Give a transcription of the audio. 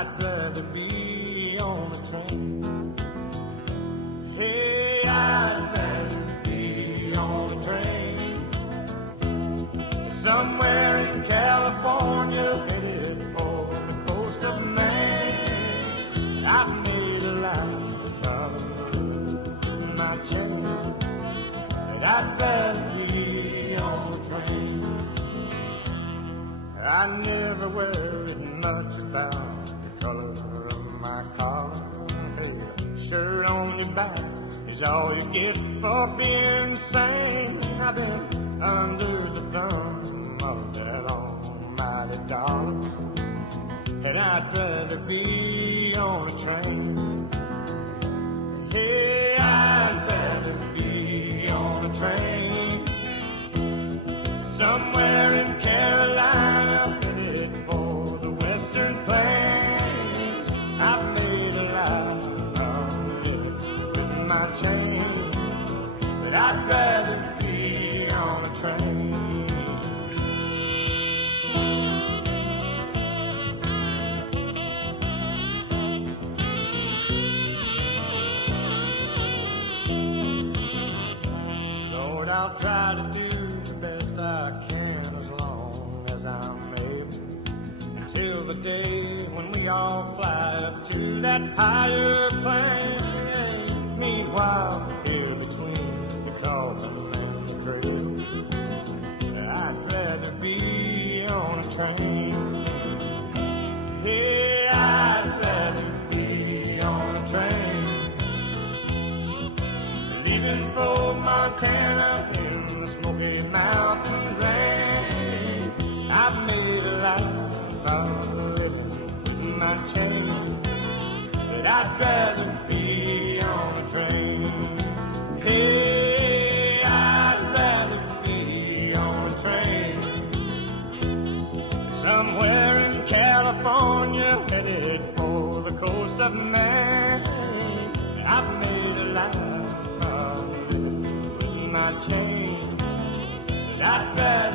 I'd rather be on a train. Hey, I'd rather be on a train. Somewhere in California, headed for the coast of Maine. I've made a life because of my chain. But I'd rather be on a train. I never worried much about the color of my collar. Hey, shirt on your back is all you get for being sane. I've been under the thumb of that almighty dollar, and I'd rather be on a train. Hey, I'd rather be on a train. Somewhere in Carolina, headed for the western plains. I've made a life of it with my chain, but I'd rather be on a train. Lord, I'll try to do the best I can as long as I'm able, until the day when we all fly up to that higher plane. Meanwhile, here between the coffin and the grave, I'd rather be on a train. Yeah, I'd rather be on a train. Leaving for Montana in the Smoky Mountain rain. I've made a life of living with my chain, but I'd rather be on a train. Hey, I'd rather be on a train. Somewhere in California, headed for the coast of Maine. I've made a life of living with my chain, but I'd rather